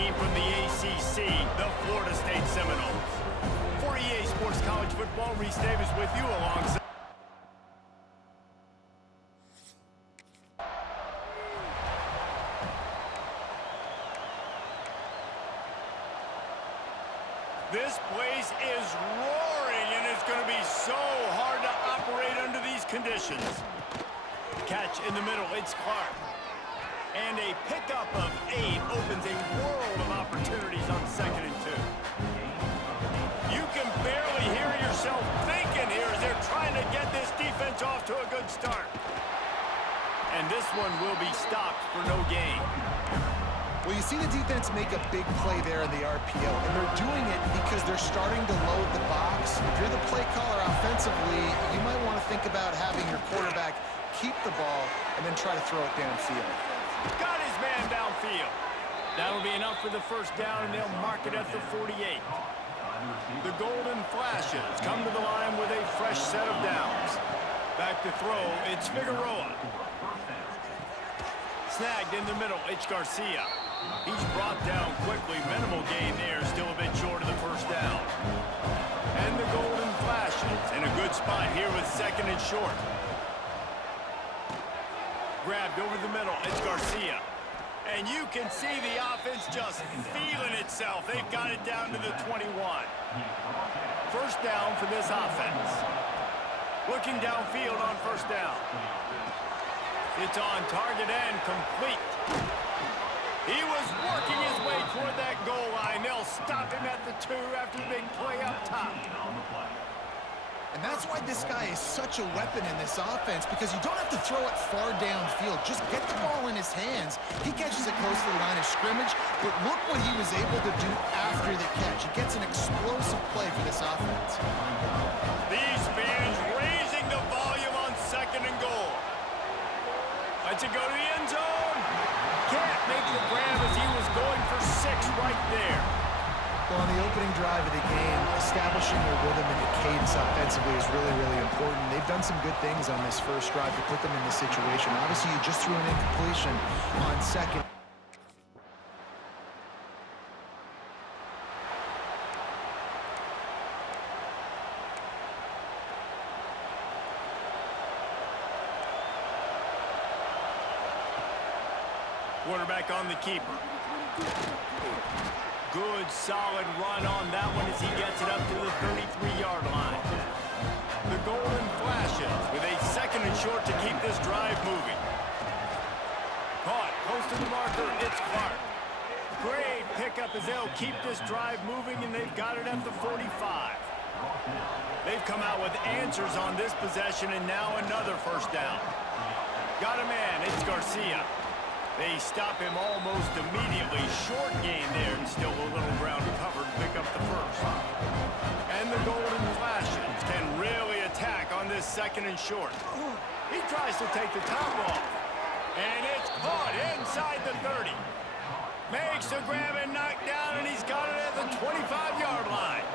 team from the ACC, the Florida State Seminoles. For EA Sports College Football, Reese Davis with you alongside. This place is roaring, and it's going to be so hard to operate under these conditions. Catch in the middle, it's Clark. And a pickup of 8 opens a world of opportunities on 2nd and 2. You can barely hear yourself thinking here as they're trying to get this defense off to a good start. And this one will be stopped for no gain. Well, you see the defense make a big play there in the RPO, and they're doing it because they're starting to load the box. If you're the play caller offensively, you might want to think about having your quarterback keep the ball and then try to throw it downfield. Got his man downfield. That'll be enough for the first down, and they'll mark it at the 48. The Golden Flashes come to the line with a fresh set of downs. Back to throw, it's Figueroa. Snagged in the middle, it's Garcia. He's brought down quickly. Minimal gain there, still a bit short of the first down. And the Golden Flashes in a good spot here with 2nd and short. Grabbed over the middle, it's Garcia. And you can see the offense just feeling itself. They've got it down to the 21. First down for this offense. Looking downfield on first down. It's on target and complete. He was working his way toward that goal line. They'll stop him at the 2 after the big play up top. And that's why this guy is such a weapon in this offense, because you don't have to throw it far downfield. Just get the ball in his hands. He catches it close to the line of scrimmage, but look what he was able to do after the catch. He gets an explosive play for this offense. These fans raising the volume on 2nd and goal. Lets it go to the end zone. Can't make the grab as he was going for 6 right there. Well, on the opening drive of the game, establishing a rhythm and a cadence offensively is really, really important. They've done some good things on this first drive to put them in this situation. Obviously, you just threw an incompletion on 2nd. Quarterback on the keeper. Good, solid run on that one as he gets it up to the 33-yard line. The Golden Flashes with a 2nd and short to keep this drive moving. Caught, close to the marker, it's Clark. Great pickup as they'll keep this drive moving, and they've got it at the 45. They've come out with answers on this possession, and now another first down. Got a man, it's Garcia. They stop him almost immediately. Short gain there, and still a little ground covered to pick up the first. And the Golden Flashes can really attack on this 2nd and short. He tries to take the top off. And it's caught inside the 30. Makes the grab and knocked down, and he's got it at the 25-yard line.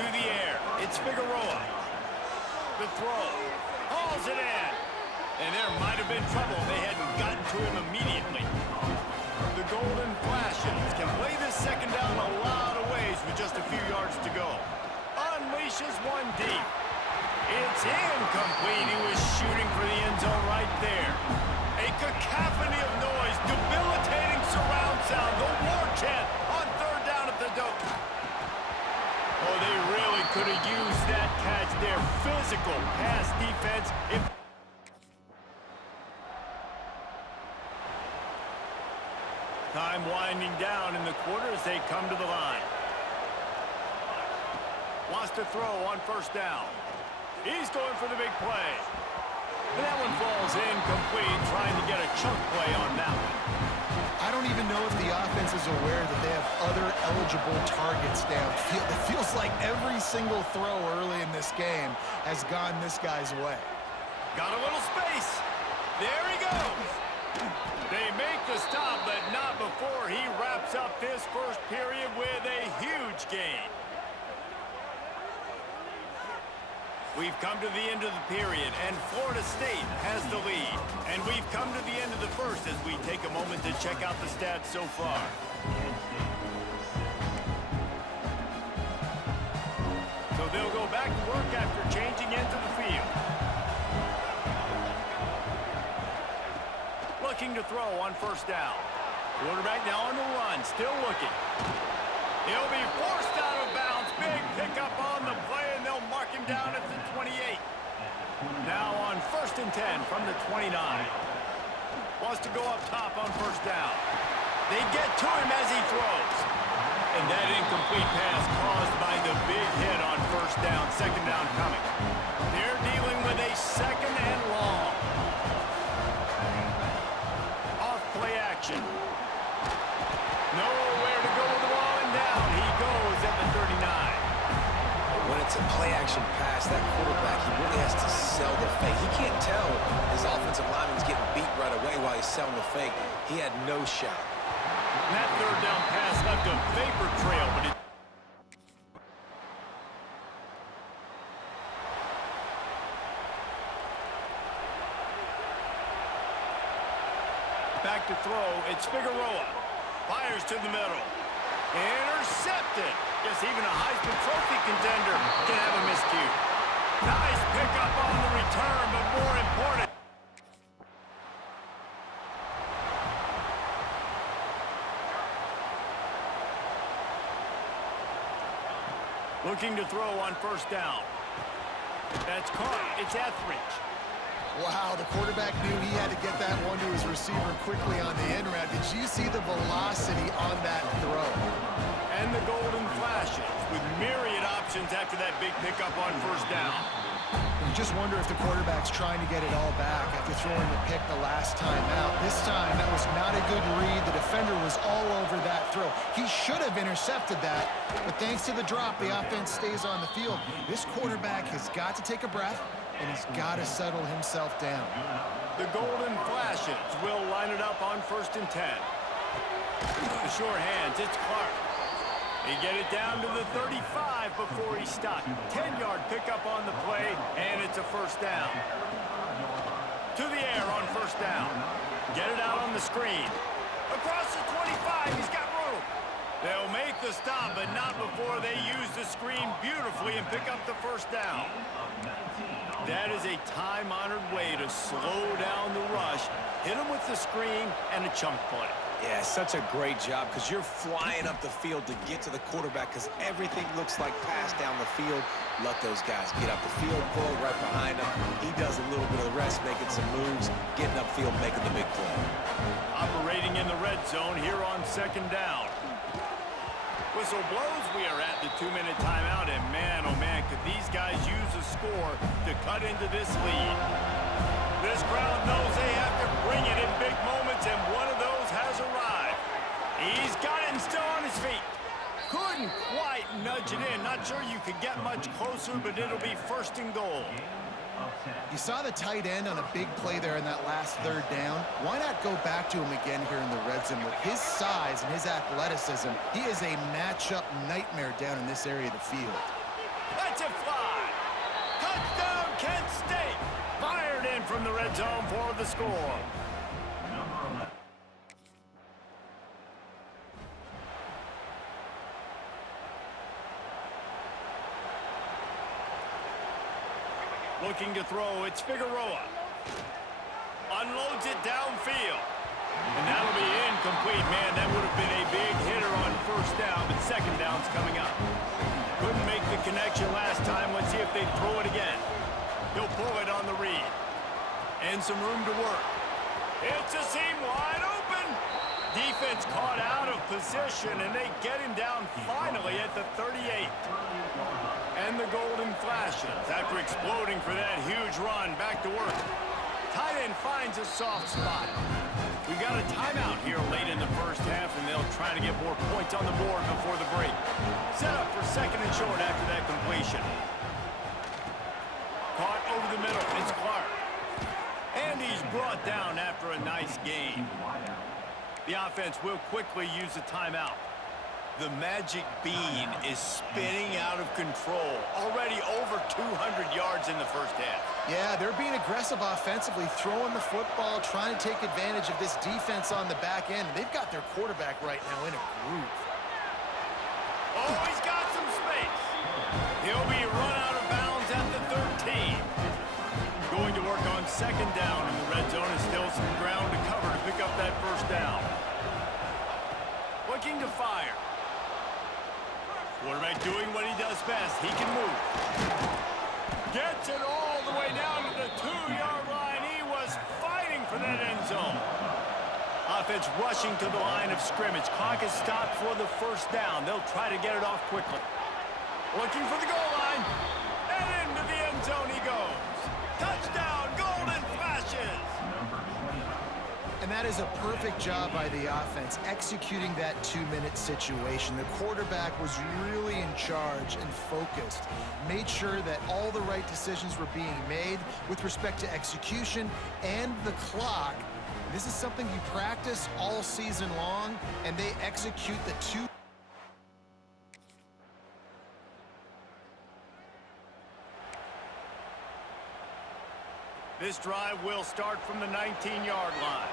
To the air, it's Figueroa. The throw, hauls it in. And there might have been trouble if they hadn't gotten to him immediately. The Golden Flashes can play this 2nd down a lot of ways with just a few yards to go. Unleashes one deep. It's incomplete. He was shooting for the end zone right there. A cacophony of noise, debilitating surround sound, the war chant on 3rd down at the dope. Oh, they really could have used that catch there. Physical pass defense. Time winding down in the quarter as they come to the line. Wants to throw on first down. He's going for the big play. And that one falls incomplete, trying to get a chunk play on that one. I don't even know if the offense is aware that they have other eligible targets downfield. It feels like every single throw early in this game has gone this guy's way. Got a little space. There he goes. They make the stop, but not before he wraps up this first period with a huge gain. We've come to the end of the period, and Florida State has the lead. And we've come to the end of the first as we take a moment to check out the stats so far. So they'll go back to work after changing into the field. Looking to throw on first down. Quarterback now on the run, still looking. He'll be forced out of bounds. Big pickup on the play, and they'll mark him down at the 28. Now on 1st and 10 from the 29. Wants to go up top on first down. They get to him as he throws. And that incomplete pass caused by the big hit on first down. Second down coming. They're dealing with a second and long. Off play action. Nowhere to go with the ball, and down he goes at the 39. When it's a play-action pass, that quarterback, he really has to sell the fake. He can't tell his offensive lineman's getting beat right away while he's selling the fake. He had no shot. And that third down pass left a vapor trail, but it... Back to throw, it's Figueroa. Fires to the middle. Intercepted. Guess even a Heisman Trophy contender can have a miscue. Nice pickup on the return, but more important. Looking to throw on first down. That's caught. It's Etheridge. Wow, the quarterback knew he had to get that one to his receiver quickly on the in route. Did you see the velocity on that throw? And the golden flashes with myriad options after that big pickup on first down. You just wonder if the quarterback's trying to get it all back after throwing the pick the last time out. This time, that was not a good read. The defender was all over that throw. He should have intercepted that, but thanks to the drop, the offense stays on the field. This quarterback has got to take a breath, and he's got to settle himself down. The golden flashes will line it up on 1st and 10. The sure hands, it's Clark. They get it down to the 35 before he's stopped. 10-yard pickup on the play, and it's a first down. To the air on first down. Get it out on the screen. Across the 25, he's got room. They'll make the stop, but not before they use the screen beautifully and pick up the first down. That is a time-honored way to slow down the rush, hit him with the screen, and a chunk play. Yeah, such a great job because you're flying up the field to get to the quarterback because everything looks like pass down the field. Let those guys get up the field, pull right behind him. He does a little bit of the rest, making some moves, getting upfield, making the big play. Operating in the red zone here on second down. Whistle blows, we are at the 2-minute timeout, and man, oh man, could these guys use a score to cut into this lead. This crowd knows they have to bring it in big moments, and one of those has arrived. He's got it and still on his feet. Couldn't quite nudge it in. Not sure you could get much closer, but it'll be 1st and goal. You saw the tight end on a big play there in that last third down. Why not go back to him again here in the red zone? With his size and his athleticism, he is a matchup nightmare down in this area of the field. Let's it fly. Touchdown, Kent State. Fired in from the red zone for the score. Looking to throw, it's Figueroa. Unloads it downfield. And that'll be incomplete, man. That would have been a big hitter on first down, but second down's coming up. Couldn't make the connection last time. Let's see if they throw it again. He'll pull it on the read. And some room to work. It's a seam wide open. Defense caught out of position, and they get him down finally at the 38. And the golden flashes after exploding for that huge run. Back to work. Tight end finds a soft spot. We got a timeout here late in the first half, and they'll try to get more points on the board before the break. Set up for 2nd and short after that completion. Caught over the middle. It's Clark. And he's brought down after a nice gain. The offense will quickly use a timeout. The magic bean is spinning out of control. Already over 200 yards in the first half. Yeah, they're being aggressive offensively, throwing the football, trying to take advantage of this defense on the back end. They've got their quarterback right now in a groove. Oh, he's got some space. He'll be run out of bounds at the 13. Going to work on second down in the red zone, and still some ground to cover to pick up that first down. Looking to fire. Quarterback doing what he does best. He can move. Gets it all the way down to the 2-yard line. He was fighting for that end zone. Offense rushing to the line of scrimmage. Clock is stopped for the first down. They'll try to get it off quickly. Looking for the goal line. And into the end zone he goes. Touchdown, Golden Flashes. And that is a perfect job by the offense, executing that 2-minute situation. The quarterback was really in charge and focused, made sure that all the right decisions were being made with respect to execution and the clock. This is something you practice all season long, and they execute the two. This drive will start from the 19-yard line.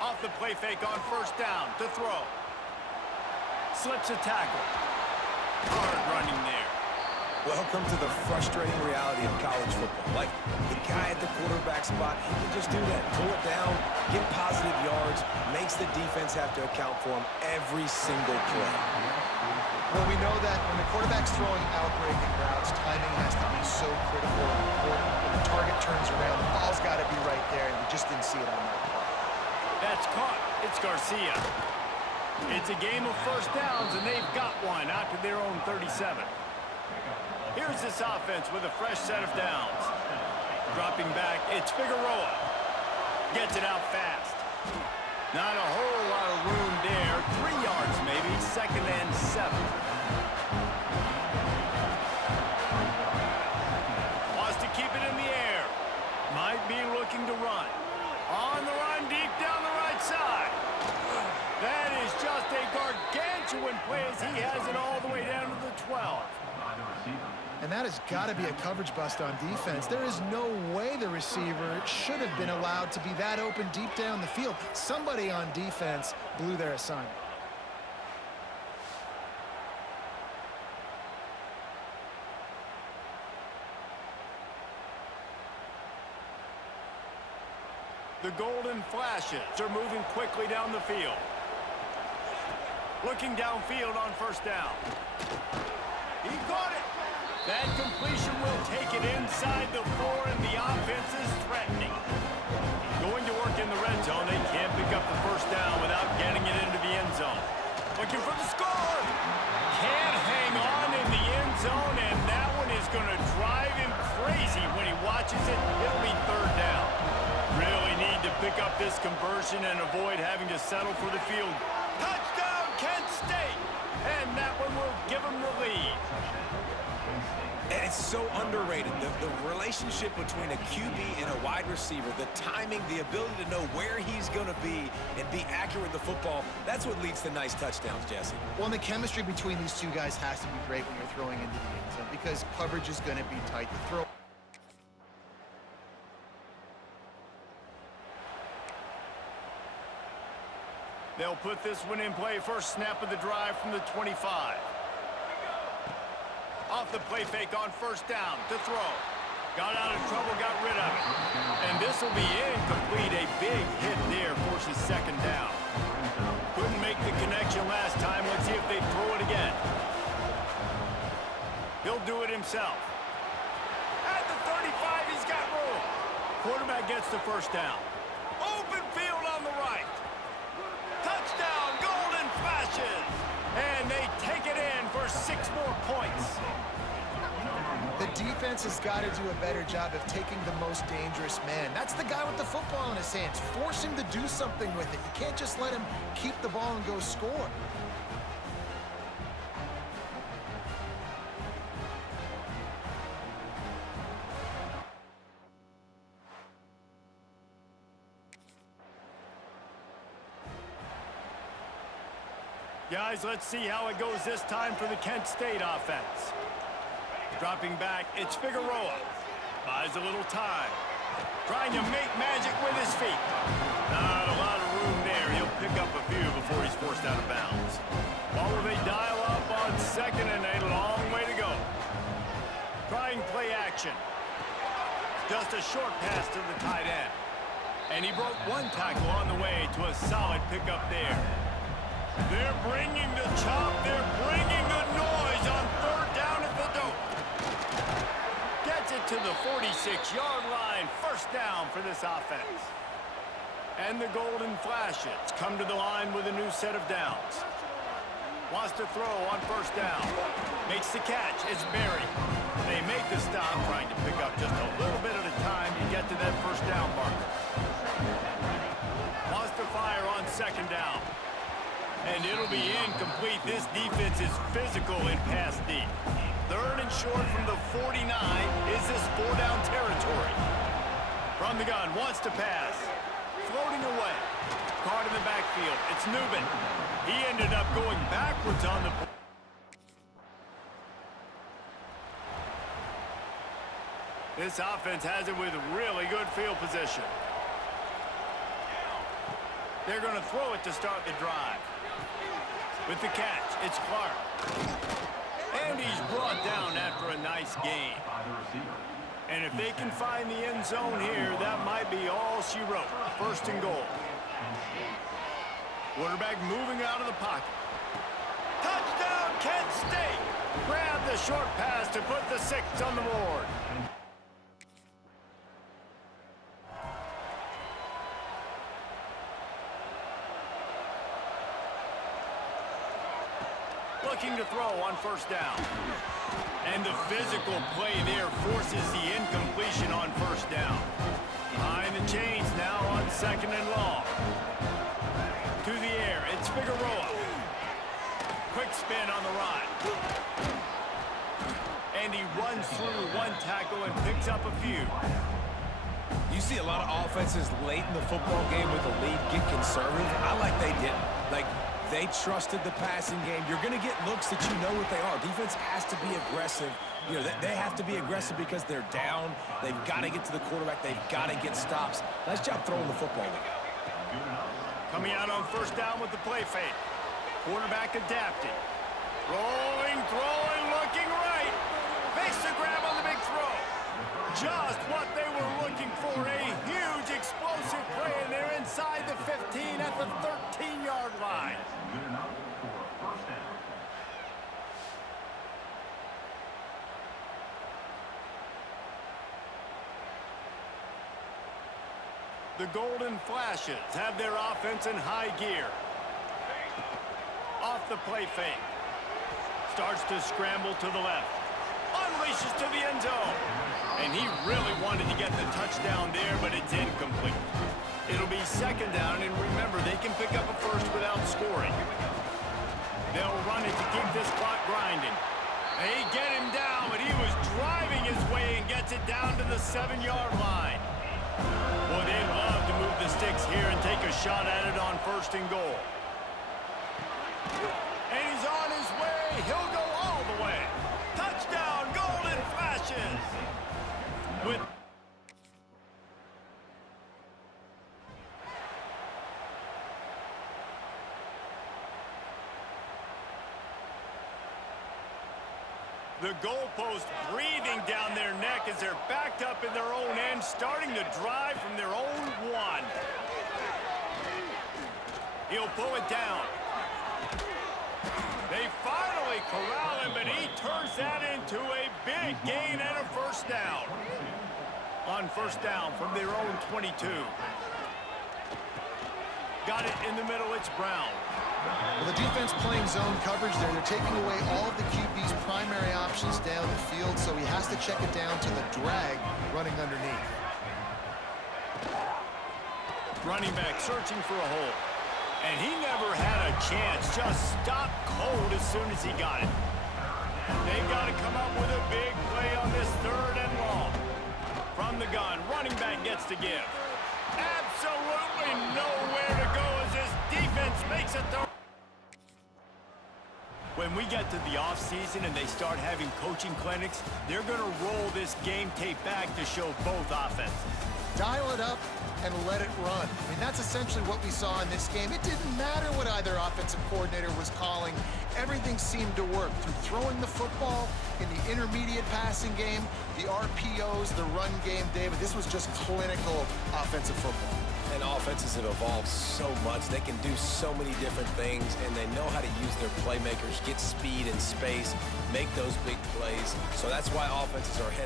Off the play fake on first down to throw. Slips a tackle. Hard running there. Welcome to the frustrating reality of college football. Like, the guy at the quarterback spot, he can just do that. Pull it down, get positive yards, makes the defense have to account for him every single play. Well, we know that when the quarterback's throwing outbreaking routes, timing has to be so critical and important. When the target turns around, the ball's got to be right there, and we just didn't see it on that play. That's caught. It's Garcia. It's a game of first downs, and they've got one out to their own 37. Here's this offense with a fresh set of downs. Dropping back, it's Figueroa. Gets it out fast. Not a whole lot of room there. 3 yards maybe, 2nd and 7. Wants to keep it in the air. Might be looking to run. On the run, deep down the right side. That is just a gargantuan play as he has it all the way down to the 12. And that has got to be a coverage bust on defense. There is no way the receiver should have been allowed to be that open deep down the field. Somebody on defense blew their assignment. The Golden Flashes are moving quickly down the field. Looking downfield on first down. He caught it. That completion will take it inside the 4, and the offense is threatening. Going to work in the red zone. They can't pick up the first down without getting it into the end zone. Looking for the score. Can't hang on in the end zone, and that one is going to drive him crazy when he watches it. It'll be 3rd down. Really need to pick up this conversion and avoid having to settle for the field. Touchdown, Kent State! And that one will give him the lead. And it's so underrated. The relationship between a QB and a wide receiver, the timing, the ability to know where he's going to be and be accurate with the football, that's what leads to nice touchdowns, Jesse. Well, and the chemistry between these two guys has to be great when you're throwing into the end zone because coverage is going to be tight. The throw. They'll put this one in play. First snap of the drive from the 25. Off the play fake on first down to throw. Got out of trouble, got rid of it. And this will be incomplete. A big hit there forces 2nd down. Couldn't make the connection last time. Let's see if they throw it again. He'll do it himself. At the 35, he's got room. Quarterback gets the first down. Open field on the right. Touchdown, Golden Flashes! And they take it in for 6 more points. The defense has got to do a better job of taking the most dangerous man. That's the guy with the football in his hands. Force him to do something with it. You can't just let him keep the ball and go score. Guys, let's see how it goes this time for the Kent State offense. Dropping back, it's Figueroa. Buys a little time. Trying to make magic with his feet. Not a lot of room there. He'll pick up a few before he's forced out of bounds. Ball will they dial up on second and a long way to go. Trying play action. Just a short pass to the tight end. And he broke one tackle on the way to a solid pickup there. They're bringing the chop. They're bringing the noise on third down at the dope. Gets it to the 46-yard line. First down for this offense. And the Golden Flashes come to the line with a new set of downs. Wants to throw on first down. Makes the catch. It's Berry. They make the stop, trying to pick up just a little bit at a time to get to that first down marker. Wants to fire on second down. And it'll be incomplete. This defense is physical in pass deep. Third and short from the 49. Is this four-down territory? From the gun, wants to pass. Floating away. Caught in the backfield. It's Newman. He ended up going backwards on the... This offense has it with really good field position. They're going to throw it to start the drive. With the catch, it's Clark. And he's brought down after a nice gain. And if they can find the end zone here, that might be all she wrote. First and goal. Quarterback moving out of the pocket. Touchdown, Kent State! Grab the short pass to put the 6 on the board. Looking to throw on first down. And the physical play there forces the incompletion on first down. Behind the chains now on second and long. To the air, it's Figueroa. Quick spin on the run. And he runs through one tackle and picks up a few. You see a lot of offenses late in the football game with the lead get conservative. I like they didn't. Like, they trusted the passing game. You're going to get looks that you know what they are. Defense has to be aggressive. You know, they have to be aggressive because they're down. They've got to get to the quarterback. They've got to get stops. Nice job throwing the football. Coming out on first down with the play fake. Quarterback adapting. Rolling, throwing, looking right. Makes the grab on the big throw. Just what they were looking for. A huge explosive play, and they're inside the 15 at the 13-yard line. The Golden Flashes have their offense in high gear. Off the play fake. Starts to scramble to the left. Unleashes to the end zone. And he really wanted to get the touchdown there, but it's incomplete. It'll be second down, and remember, they can pick up a first without scoring. They'll run it to keep this clock grinding. They get him down, but he was driving his way and gets it down to the 7-yard line. Boy, they'd love to move the sticks here and take a shot at it on first and goal. And he's on his way. He'll go all the way. Touchdown, Golden Flashes. With the goalpost breathing down their neck as they're backed up in their own end, starting to drive from their own one. He'll pull it down. They finally corral him, but he turns that into a big gain and a first down. On first down from their own 22. Got it in the middle, it's Brown. Well, the defense playing zone coverage there. They're taking away all of the QB's primary options down the field, so he has to check it down to the drag running underneath. Running back searching for a hole. And he never had a chance. Just stopped cold as soon as he got it. They've got to come up with a big play on this third and long. From the gun, running back gets to give. Absolutely nowhere to go as this defense makes a throw. When we get to the offseason and they start having coaching clinics, they're going to roll this game tape back to show both offenses. Dial it up and let it run. I mean, that's essentially what we saw in this game. It didn't matter what either offensive coordinator was calling. Everything seemed to work through throwing the football in the intermediate passing game, the RPOs, the run game, David. This was just clinical offensive football. And offenses have evolved so much. They can do so many different things, and they know how to use their playmakers, get speed and space, make those big plays. So that's why offenses are headed